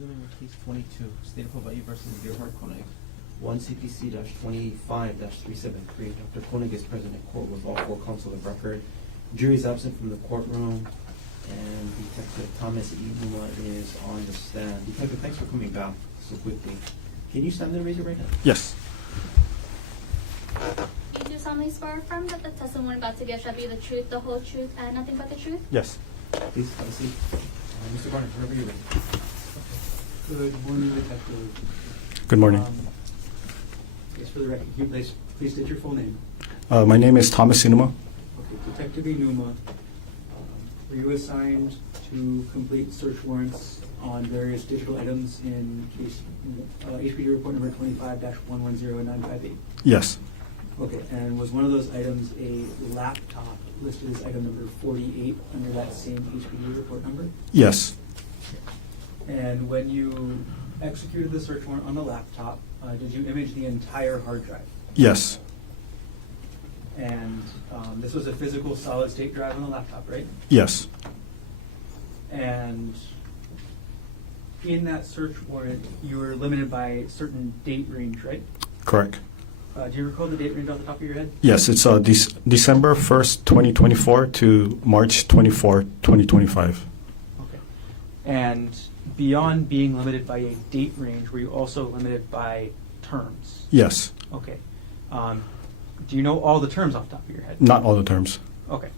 Resuming with case 22, State of Hawaii versus Gerhardt Konig. 1 CPC-25-373. Dr. Konig is present in court with all four counsel of record. Jury is absent from the courtroom, and Detective Thomas Hinuma is on the stand. Detective, thanks for coming back so quickly. Can you stand there and raise your right hand? Yes. You do solemnly swear or affirm that the testimony about to give shall be the truth, the whole truth, and nothing but the truth? Yes. Please have a seat. Mr. Barnett, whenever you're ready. Good morning, Detective. Good morning. Yes, for the record, can you please state your full name? My name is Thomas Hinuma. Okay, Detective Hinuma, were you assigned to complete search warrants on various digital items in case HPD report number 25-110958? Yes. Okay, and was one of those items a laptop listed as item number 48 under that same HPD report number? Yes. And when you executed the search warrant on the laptop, did you image the entire hard drive? Yes. And this was a physical solid state drive on the laptop, right? Yes. And in that search warrant, you were limited by a certain date range, right? Correct. Do you recall the date range off the top of your head? Yes, it's December 1st, 2024 to March 24, 2025. Okay. And beyond being limited by a date range, were you also limited by terms? Yes. Okay. Do you know all the terms off the top of your head? Not all the terms. Okay.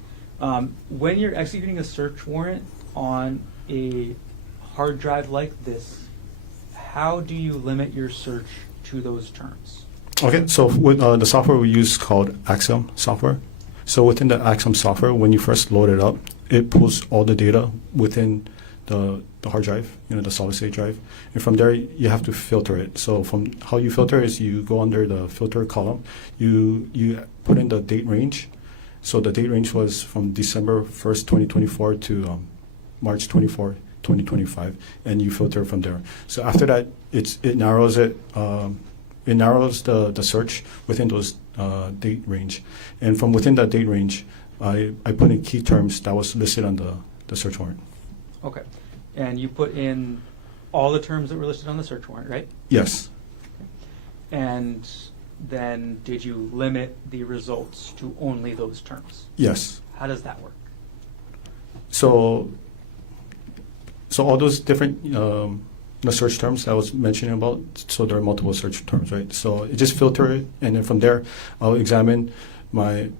When you're executing a search warrant on a hard drive like this, how do you limit your search to those terms? Okay, so with the software we use called Axiom software. So within the Axiom software, when you first load it up, it pulls all the data within the hard drive, the solid state drive. And from there, you have to filter it. So from how you filter is you go under the filter column, you put in the date range. So the date range was from December 1st, 2024 to March 24, 2025, and you filter from there. So after that, it narrows it. It narrows the search within those date range. And from within that date range, I put in key terms that was listed on the search warrant. Okay. And you put in all the terms that were listed on the search warrant, right? Yes. Okay. And then did you limit the results to only those terms? Yes. How does that work? So all those different the search terms I was mentioning about, so there are multiple search terms, right? So it just filter it, and then from there, I'll examine my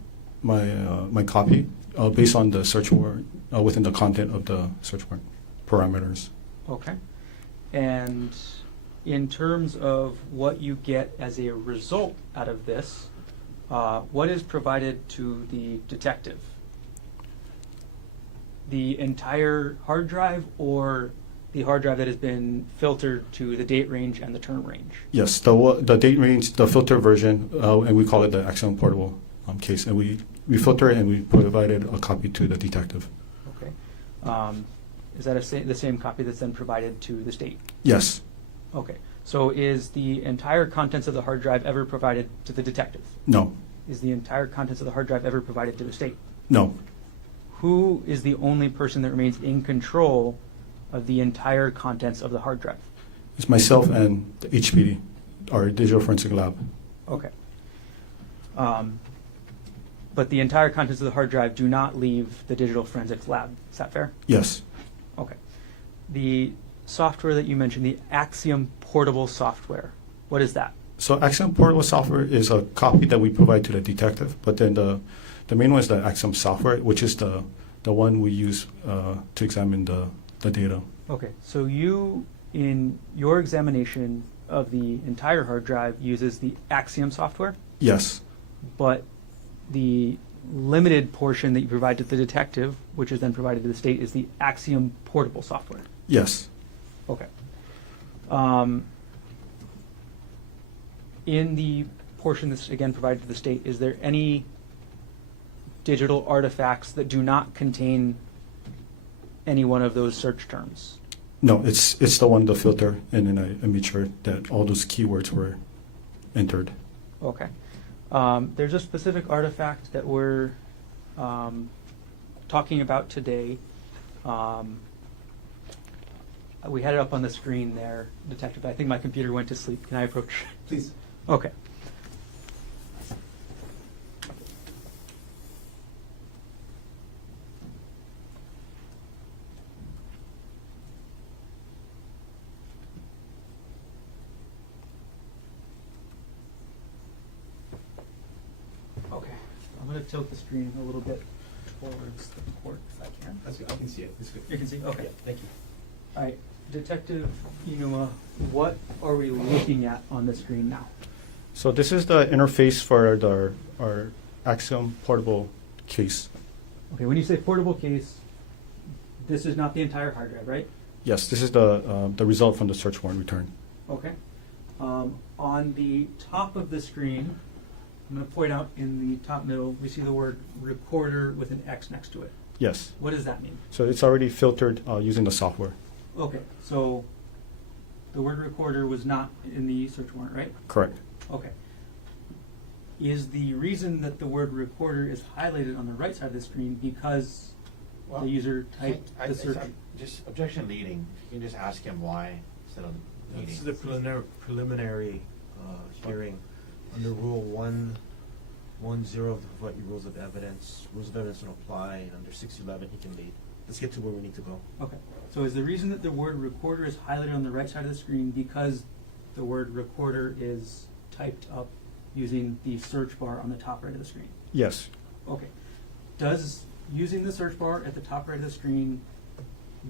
copy based on the search warrant within the content of the search warrant parameters. Okay. And in terms of what you get as a result out of this, what is provided to the detective? The entire hard drive, or the hard drive that has been filtered to the date range and the term range? Yes, the date range, the filter version, and we call it the Axiom portable case, and we filter it and we provided a copy to the detective. Okay. Is that the same copy that's then provided to the state? Yes. Okay. So is the entire contents of the hard drive ever provided to the detective? No. Is the entire contents of the hard drive ever provided to the state? No. Who is the only person that remains in control of the entire contents of the hard drive? It's myself and the HPD, our digital forensic lab. Okay. But the entire contents of the hard drive do not leave the digital forensics lab. Is that fair? Yes. Okay. The software that you mentioned, the Axiom portable software, what is that? So Axiom portable software is a copy that we provide to the detective, but then the main one is the Axiom software, which is the one we use to examine the data. Okay, so you, in your examination of the entire hard drive, uses the Axiom software? Yes. But the limited portion that you provide to the detective, which is then provided to the state, is the Axiom portable software? Yes. Okay. In the portion that's, again, provided to the state, is there any digital artifacts that do not contain any one of those search terms? No, it's the one, the filter, and then I made sure that all those keywords were entered. Okay. There's a specific artifact that we're talking about today We had it up on the screen there, Detective. I think my computer went to sleep. Can I approach? Please. Okay. Okay. I'm going to tilt the screen a little bit towards the court if I can. That's good. I can see it. It's good. You can see? Okay. Yeah, thank you. All right. Detective Hinuma, what are we looking at on the screen now? So this is the interface for our Axiom portable case. Okay, when you say portable case, this is not the entire hard drive, right? Yes, this is the result from the search warrant return. Okay. On the top of the screen, I'm going to point out in the top middle, we see the word recorder with an X next to it. Yes. What does that mean? So it's already filtered using the software. Okay, so the word recorder was not in the search warrant, right? Correct. Okay. Is the reason that the word recorder is highlighted on the right side of the screen because the user typed the search? Just objection leading. You can just ask him why instead of leading. This is the preliminary hearing under Rule 110 of the Hawaii Rules of Evidence. Rules of Evidence don't apply, and under 611 he can lead. Let's get to where we need to go. Okay. So is the reason that the word recorder is highlighted on the right side of the screen because the word recorder is typed up using the search bar on the top right of the screen? Yes. Okay. Does using the search bar at the top right of the screen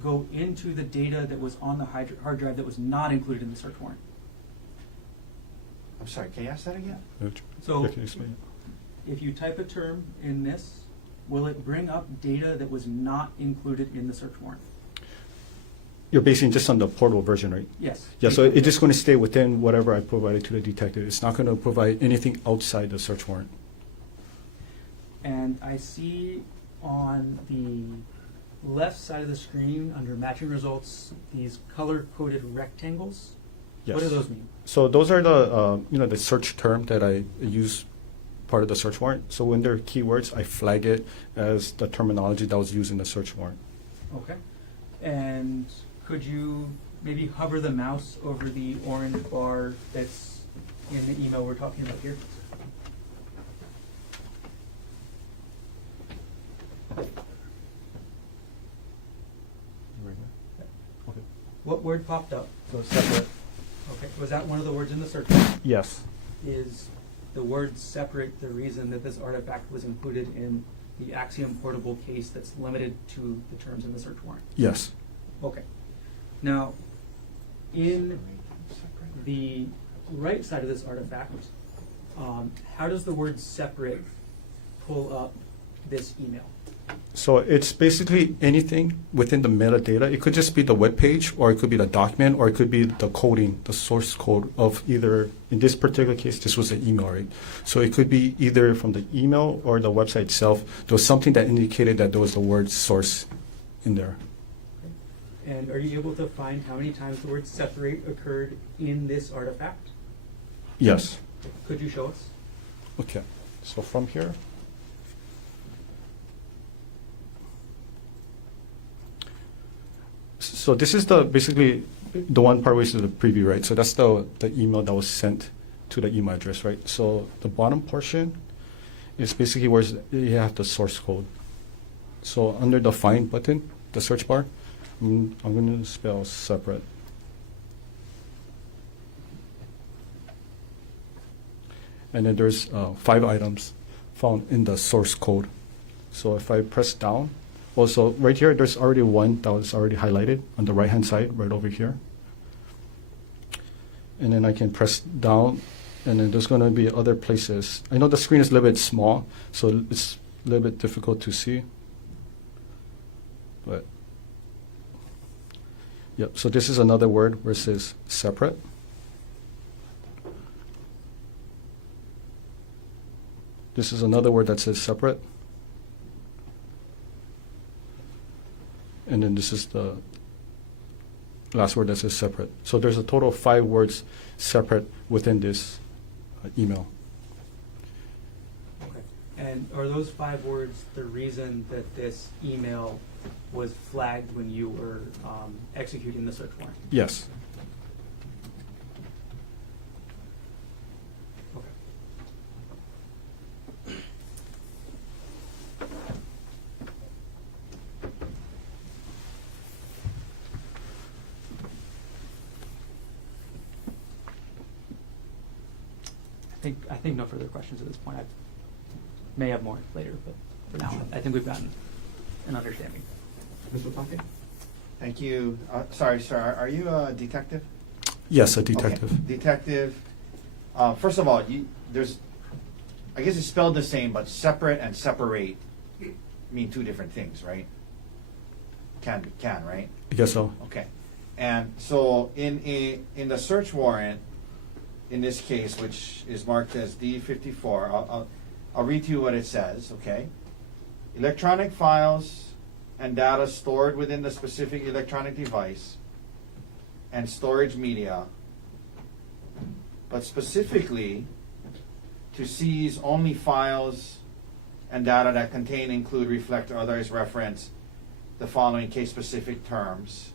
go into the data that was on the hard drive that was not included in the search warrant? I'm sorry, can you ask that again? So Yeah, can you explain it? if you type a term in this, will it bring up data that was not included in the search warrant? You're basing just on the portable version, right? Yes. Yeah, so it's just going to stay within whatever I provided to the detective. It's not going to provide anything outside the search warrant. And I see on the left side of the screen under matching results these color-coded rectangles. Yes. What do those mean? So those are the the search term that I use part of the search warrant. So when there are keywords, I flag it as the terminology that was used in the search warrant. Okay. And could you maybe hover the mouse over the orange bar that's in the email we're talking about here? Okay. What word popped up? So separate. Okay. Was that one of the words in the search? Yes. Is the word separate the reason that this artifact was included in the Axiom portable case that's limited to the terms in the search warrant? Yes. Okay. Now, in the right side of this artifact, how does the word separate pull up this email? So it's basically anything within the metadata. It could just be the web page, or it could be the document, or it could be the coding, the source code of either, in this particular case, this was an email, right? So it could be either from the email or the website itself. There was something that indicated that there was the word source in there. And are you able to find how many times the word separate occurred in this artifact? Yes. Could you show us? Okay. So from here. So this is basically the one part where is the preview, right? So that's the email that was sent to the email address, right? So the bottom portion is basically where you have the source code. So under the find button, the search bar, I'm going to spell separate. And then there's 5 items found in the source code. So if I press down, also right here, there's already one that was already highlighted on the right-hand side, right over here. And then I can press down, and then there's going to be other places. I know the screen is a little bit small, so it's a little bit difficult to see. But, yep, so this is another word where it says separate. This is another word that says separate. And then this is the last word that says separate. So there's a total of 5 words separate within this email. Okay. And are those 5 words the reason that this email was flagged when you were executing the search warrant? Yes. Okay. I think no further questions at this point. I may have more later, but for now, I think we've gotten an understanding. Mr. Pumpkin? Thank you. Sorry, sir, are you a detective? Yes, a Okay. detective. Detective. First of all, I guess it's spelled the same, but separate and separate mean 2 different things, right? Can, right? I guess so. Okay. And so in the search warrant, in this case, which is marked as D54, I'll read to you what it says, okay? Electronic files and data stored within the specific electronic device and storage media, but specifically to seize only files and data that contain, include, reflect, or otherwise reference the following case-specific terms,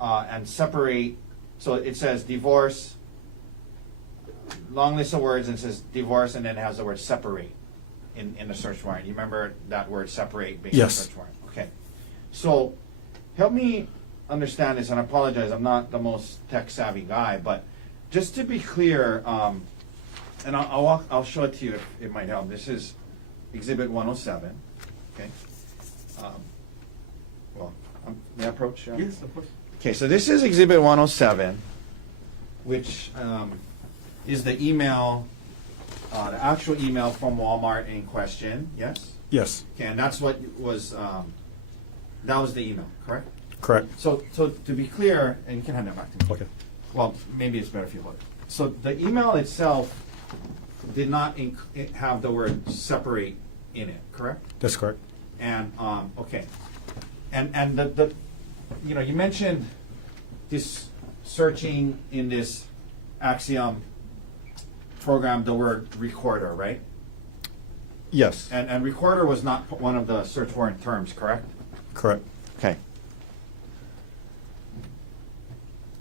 and separate. So it says divorce, long list of words, and it says divorce, and then it has the word separate in the search warrant. You remember that word separate being in the Yes. search warrant? Okay. So help me understand this, and I apologize, I'm not the most tech-savvy guy, but just to be clear, and I'll show it to you if it might help. This is Exhibit 107, okay? May I approach? Yes, of course. Okay, so this is Exhibit 107, which is the email, the actual email from Walmart in question, yes? Yes, Okay, and that's what was, that was the email, correct? correct. So to be clear, and you can hand that back to me. Okay. Well, maybe it's better if you hold it. So the email itself did not have the word separate in it, correct? That's correct. And, okay. And the you mentioned this searching in this Axiom program, the word recorder, right? Yes, And recorder was not one of the search warrant terms, correct? correct. Okay.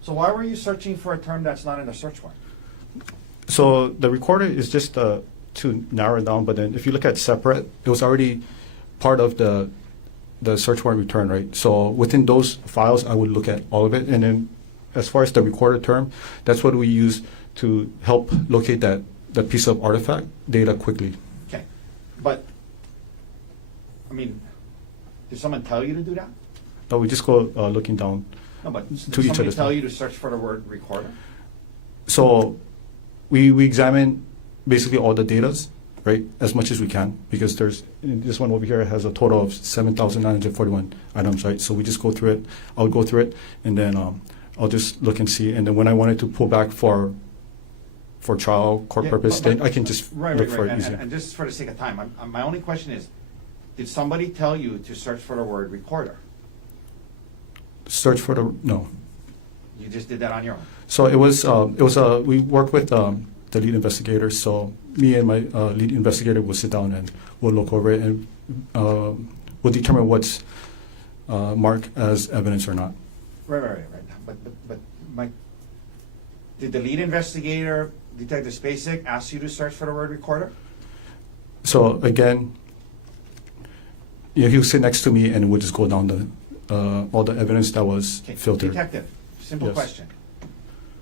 So why were you searching for a term that's not in the search warrant? So the recorder is just to narrow it down, but then if you look at separate, it was already part of the search warrant return, right? So within those files, I would look at all of it. And then as far as the recorder term, that's what we use to help locate that piece of artifact data quickly. Okay. But, I mean, did someone tell you to do that? But we just go looking down. No, but did To each somebody other's tell time. you to search for the word recorder? So we examine basically all the datas, right, as much as we can, because this one over here has a total of 7,941 items, right? So we just go through it. I'll go through it, and then I'll just look and see. And then when I wanted to pull back for trial court Yeah, purpose, but- then I can just look for it And, easier. and just for the sake of time, my only question is, did somebody tell you to search for the word recorder? Search for no. You just did that on your own? So it was we worked with the lead investigator. So me and my lead investigator will sit down and we'll look over it and we'll determine what's marked as evidence or not. Right. But did the lead investigator, Detective Spacek, ask you to search for the word recorder? So again, he'll sit next to me and we'll just go down all the evidence that was Okay, filtered. Detective, simple Yes. question.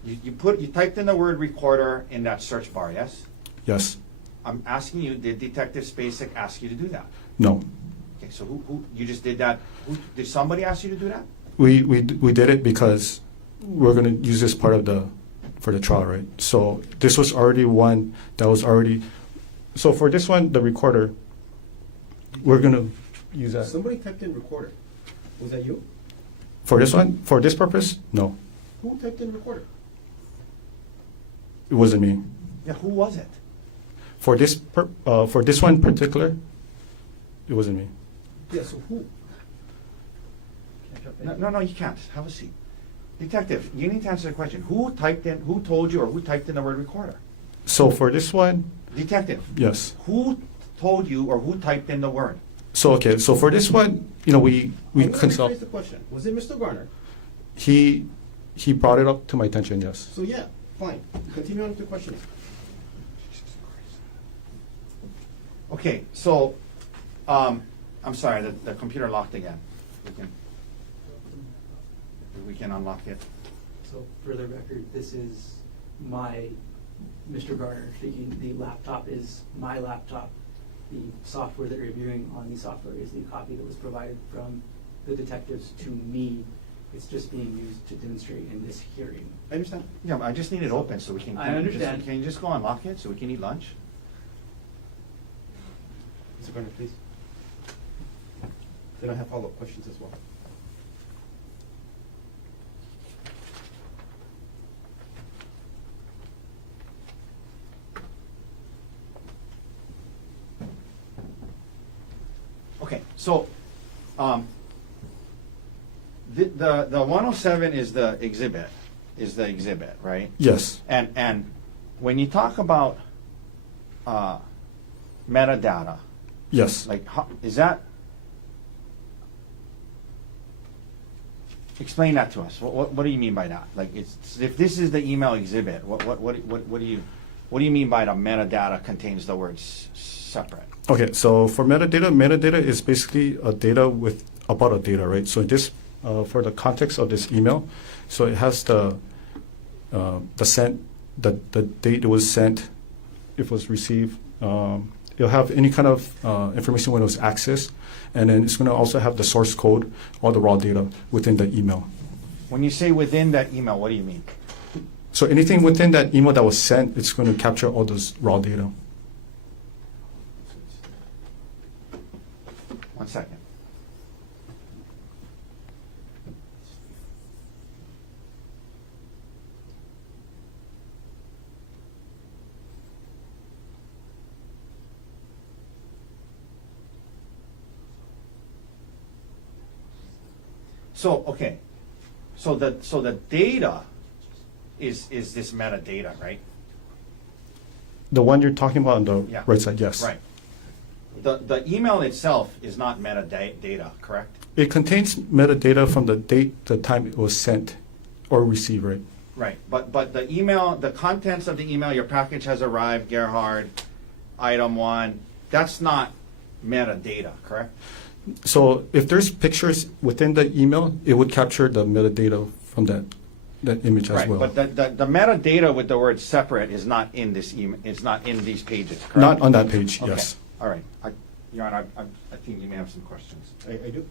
You typed in the word recorder in that search bar, yes? Yes. I'm asking you, did Detective Spacek ask you to do that? No. Okay, so who you just did that? Did somebody ask you to do that? We did it because we're going to use this for the trial, right? So this was already one that was already. So for this one, the recorder, we're going to use that. Somebody typed in recorder. Was that you? For this one, for this purpose, no, Who typed in recorder? it wasn't me. Yeah, who was it? For this one particular, it wasn't me. Yeah, so who? No, you can't. Have a seat. Detective, you need to answer the question. Who told you, or who typed in the word recorder? So for this one, Detective, yes, who told you or who typed in the word? So, okay, so for this one, we Let me consult, rephrase the question. Was it Mr. Garner? he brought it up to my attention, yes. So yeah, fine. Continue on with the questioning. Okay, so, I'm sorry, the computer locked again. We can unlock it. So for the record, this is Mr. Garner speaking. The laptop is my laptop. The software that you're reviewing on the software is the copy that was provided from the detectives to me. It's just being used to demonstrate in this hearing. I understand. Yeah, but I just need it open so we can. I understand. Can you just go unlock it so we can eat lunch? Mr. Garner, please. Then I have follow-up questions as well. Okay, so, the 107 is the exhibit, right? Yes, And when you talk about metadata, yes. like, is that? Explain that to us. What do you mean by that? Like, if this is the email exhibit, what do you mean by the metadata contains the words separate? Okay, so for metadata is basically a data about a data, right? So this, for the context of this email, so it has the date it was sent, if it was received. It'll have any kind of information when it was accessed, and then it's going to also have the source code or the raw data within the email. When you say within that email, what do you mean? So anything within that email that was sent, it's going to capture all those raw data. 1 second. So, okay, so the data is this metadata, right? The one you're talking about on the Yeah. right side, yes. Right. The email itself is not metadata, correct? It contains metadata from the date, the time it was sent or received, right? Right, but the email, the contents of the email, your package has arrived, Gerhard, item 1, that's not metadata, correct? So if there's pictures within the email, it would capture the metadata from that image as Right, well. but the metadata with the word separate is not in this email, it's not in these pages, correct? Not on that page, Okay, yes. all right. Your Honor, I think you may have some questions. I do.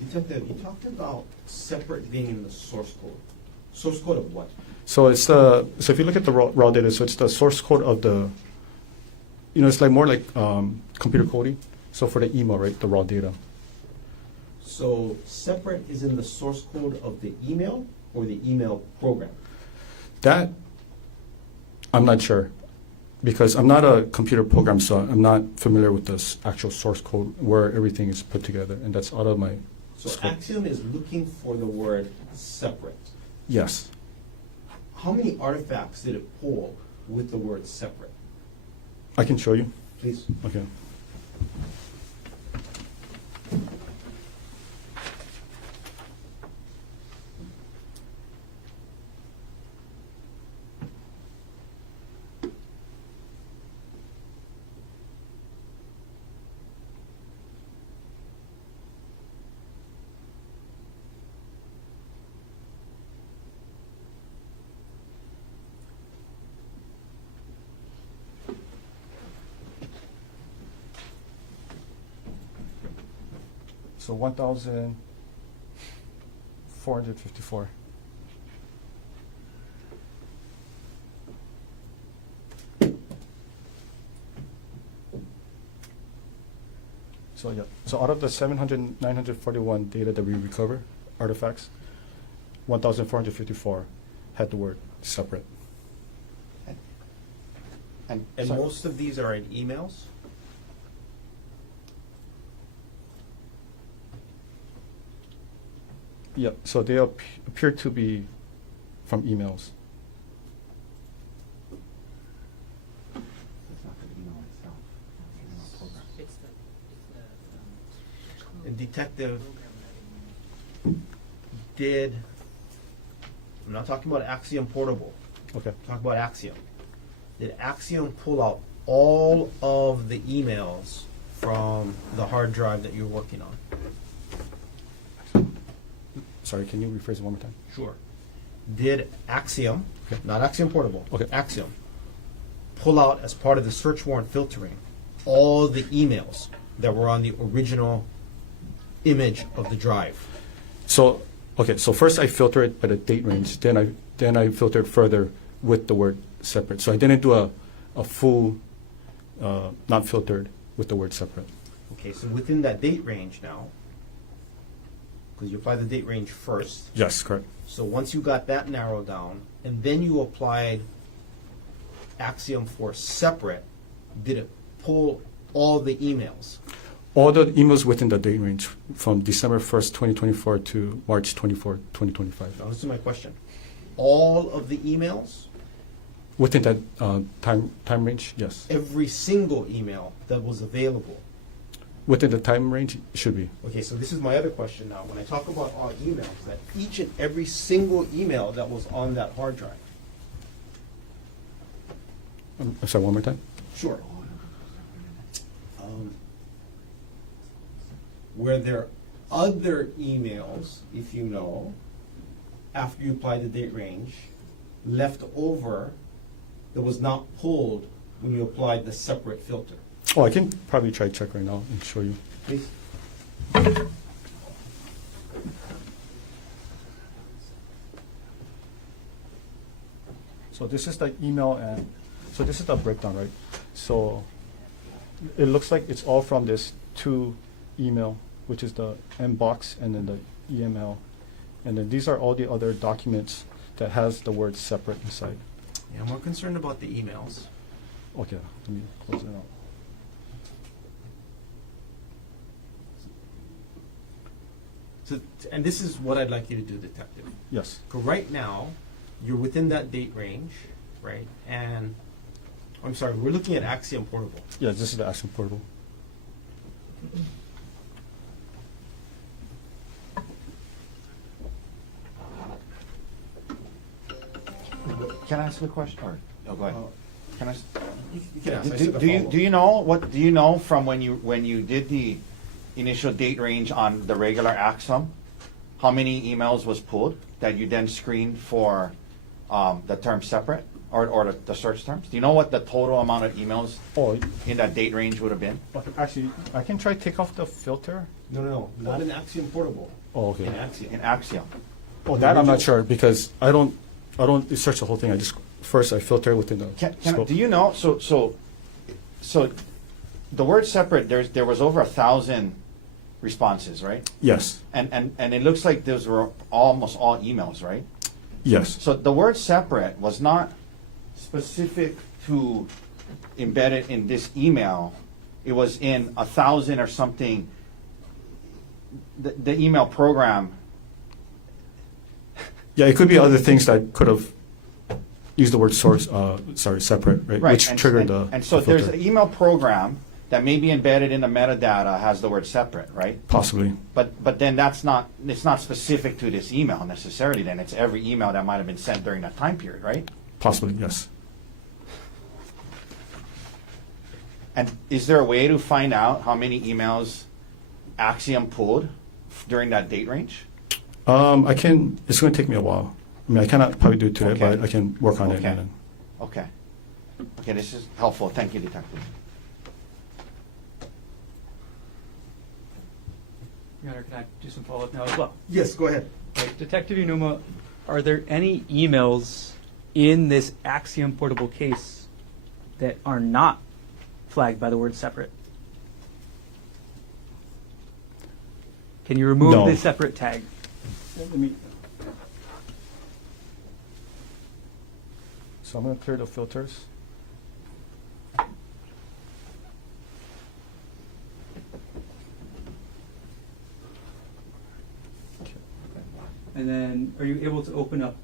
Detective, you talked about separate being in the source code. Source code of what? So it's so if you look at the raw data, so it's the source code of the, it's like more like computer coding. So for the email, right, the raw data. So separate is in the source code of the email or the email program? That, I'm not sure, because I'm not a computer program, so I'm not familiar with this actual source code where everything is put together, and that's out of my So scope. Axiom is looking for the word separate. Yes. How many artifacts did it pull with the word separate? I can show you. Please. Okay. So 1,454. So yeah, so out of the 941 data that we recover, artifacts, 1,454 had the word separate. And And most of these are in emails? Yeah, so they appear to be from emails. That's not the email itself. detective, did, I'm not talking about Axiom Portable, Okay. I'm talking about Axiom. Did Axiom pull out all of the emails from the hard drive that you're working on? Sorry, can you rephrase it one more time? Sure. Did Axiom, Okay. not Axiom Portable, Okay. Axiom, pull out as part of the search warrant filtering all the emails that were on the original image of the drive? So, okay, so first I filter it by the date range, then I filtered further with the word separate. So I didn't do a full, not filtered with the word separate. Okay, so within that date range now, because you apply the date range first, Yes, correct. so once you got that narrowed down, and then you applied Axiom for separate, did it pull all the emails? All the emails within the date range from December 1st, 2024 to March 24th, 2025. Now, this is my question. All of the emails? Within that time range, yes. Every single email that was available? Within the time range, it should be. Okay, so this is my other question now. When I talk about all emails, that each and every single email that was on that hard drive. I'm sorry, one more time? Sure. Were there other emails, if you know, after you applied the date range, left over that was not pulled when you applied the separate filter? Oh, I can probably try to check right now and show you. Please. So this is the email, and so this is the breakdown, right? So it looks like it's all from this two email, which is the mbox and then the EML. And then these are all the other documents that has the word separate inside. Yeah, I'm more concerned about the emails. Okay, let me close it out. So, and this is what I'd like you to do, detective. Yes. 'Cause right now, you're within that date range, right? And, I'm sorry, we're looking at Axiom Portable. Yeah, this is the Action Portal. Can I ask a question? Or, oh, go ahead. Can I? You can ask. I Do, said a do you follow-up. do you know what do you know from when you did the initial date range on the regular Axum, how many emails was pulled that you then screened for the term separate or the search terms? Do you know what the total amount of emails Oh, in that date range would have been? actually, I can try to take off the filter. No, not in Axiom Portable. Oh, okay. In Axiom. In Axiom. Oh, that I'm not sure because I don't search the whole thing. I just first I filter within the scope. Do you know? So the word separate. There was over 1,000 responses, right? Yes. And it looks like those were almost all emails, right? Yes. So the word separate was not specific to embedded in this email. It was in 1,000 or something. The email program. Yeah, it could be other things that could have used the word source. Separate, right? Which triggered the. And so the there's filter. an email program that may be embedded in the metadata has the word separate, right? Possibly. But then it's not specific to this email necessarily. Then it's every email that might have been sent during that time period, right? Possibly, yes. And is there a way to find out how many emails Axiom pulled during that date range? I can. It's going to take me a while. I mean, I cannot probably do it today, Okay. but I can work on it. Okay. And then. Okay. Okay, this is helpful. Thank you, Detective. Your Honor, can I do some follow-up now as well? Yes, go ahead. Right. Detective Hinuma, are there any emails in this Axiom Portable case that are not flagged by the word separate? Can you remove No. the separate tag? Let me. So I'm going to clear the filters. And then are you able to open up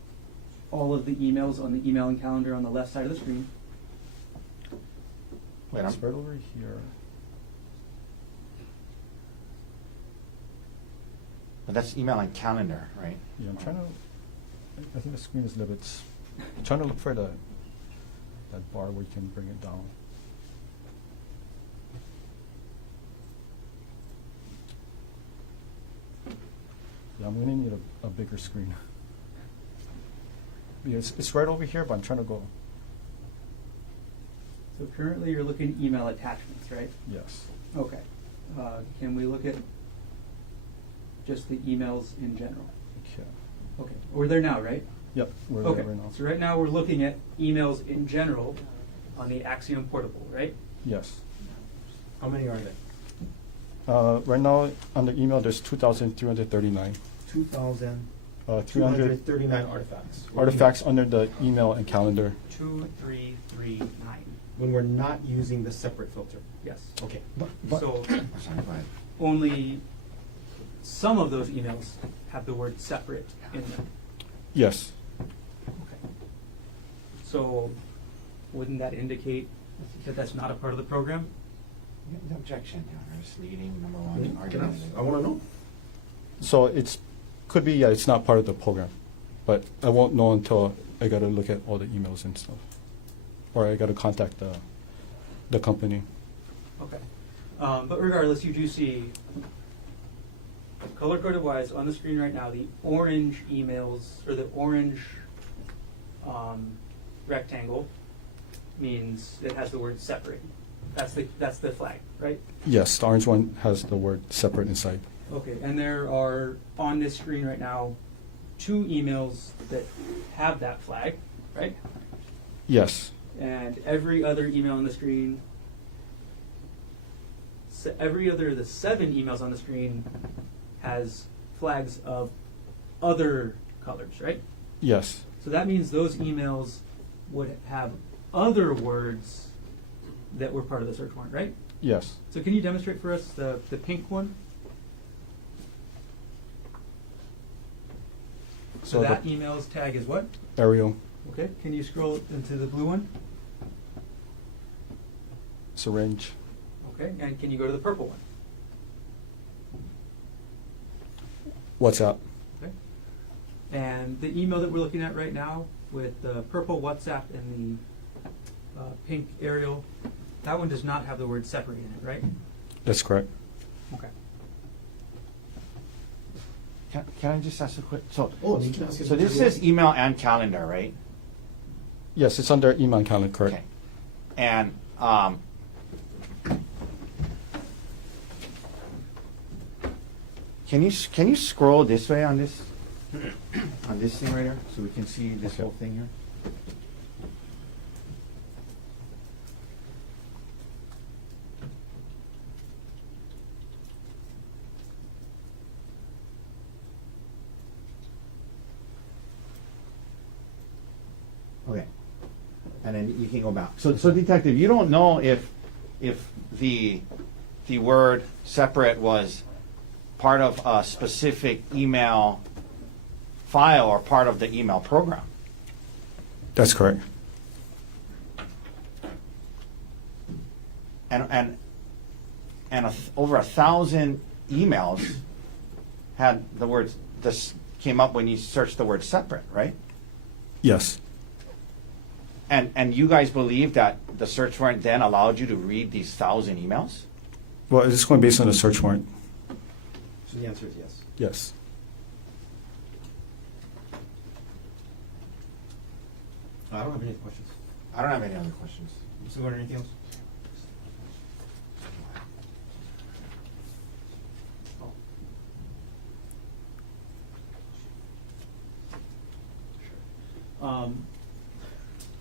all of the emails on the emailing calendar on the left side of the screen? Wait, It's right over here. But that's email and calendar, right? Yeah, I'm trying to, I think the screen is a little bit, I'm trying to look for that bar where you can bring it down. Yeah, I'm gonna need a bigger screen. Yeah, it's right over here, but I'm trying to go, So currently you're looking at email attachments, right? yes. Okay. Can we look at just the emails in general? Okay. Okay, we're there now, right? Yep, we're Okay, there right now. so right now we're looking at emails in general on the Axiom Portable, right? Yes. How many are there? Right now, on the email, there's 2,339 300 239 artifacts. artifacts under the email and calendar. 2339. When we're not using the separate filter. Yes. Okay. So Sorry, go ahead. only some of those emails have the word separate in them. Yes. Okay. So wouldn't that indicate that that's not a part of the program? The objection, Your Honor, is leading number one argument. I want to know. So could be, yeah, it's not part of the program, but I won't know until I gotta look at all the emails and stuff. Or I gotta contact the company. Okay. But regardless, you do see, color-coded wise, on the screen right now, the orange emails, or the orange rectangle means it has the word separate. That's the flag, right? Yes, the orange one has the word separate inside. Okay, and there are, on this screen right now, 2 emails that have that flag, right? Yes. And every other email on the screen, every other of the 7 emails on the screen has flags of other colors, right? Yes. So that means those emails would have other words that were part of the search warrant, right? Yes. So can you demonstrate for us the pink one? So So that the email's tag is what? Arial, Okay, can you scroll into the blue one? syringe, Okay, and can you go to the purple one? WhatsApp. Okay. And the email that we're looking at right now with the purple WhatsApp and the pink Arial, that one does not have the word separate in it, right? That's correct. Okay. Can I just ask a quick, so You can ask it this if you says want. email and calendar, right? Yes, it's under email and calendar, correct. Okay. And can you scroll this way on this thing right here so we can see this Okay. whole thing here? Okay. And then you can go back. So detective, you don't know if the word separate was part of a specific email file or part of the email program. That's correct. And over 1,000 emails had the words, this came up when you searched the word separate, right? Yes. And you guys believe that the search warrant then allowed you to read these 1,000 emails? Well, it's going based on the search warrant. So the answer is yes. Yes. I don't have any questions. I don't have any other questions. Mr. Gordon, anything else?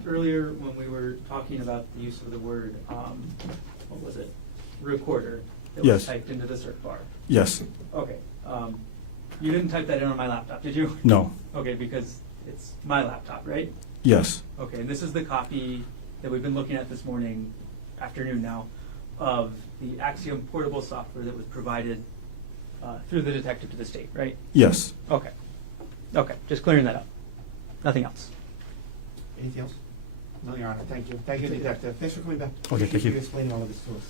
Earlier, when we were talking about the use of the word, what was it, recorder, that was Yes. typed into the search bar. Yes. Okay, you didn't type that in on my laptop, did you? No. Okay, because it's my laptop, right? Yes. Okay, and this is the copy that we've been looking at this morning, afternoon now, of the Axiom portable software that was provided through the detective to the state, right? Yes. Okay. Okay, just clearing that up. Nothing else. Anything else? No, Your Honor. Thank you. Thank you, Detective. Thanks for coming back. Okay, thank Appreciate you. explaining all of this to us.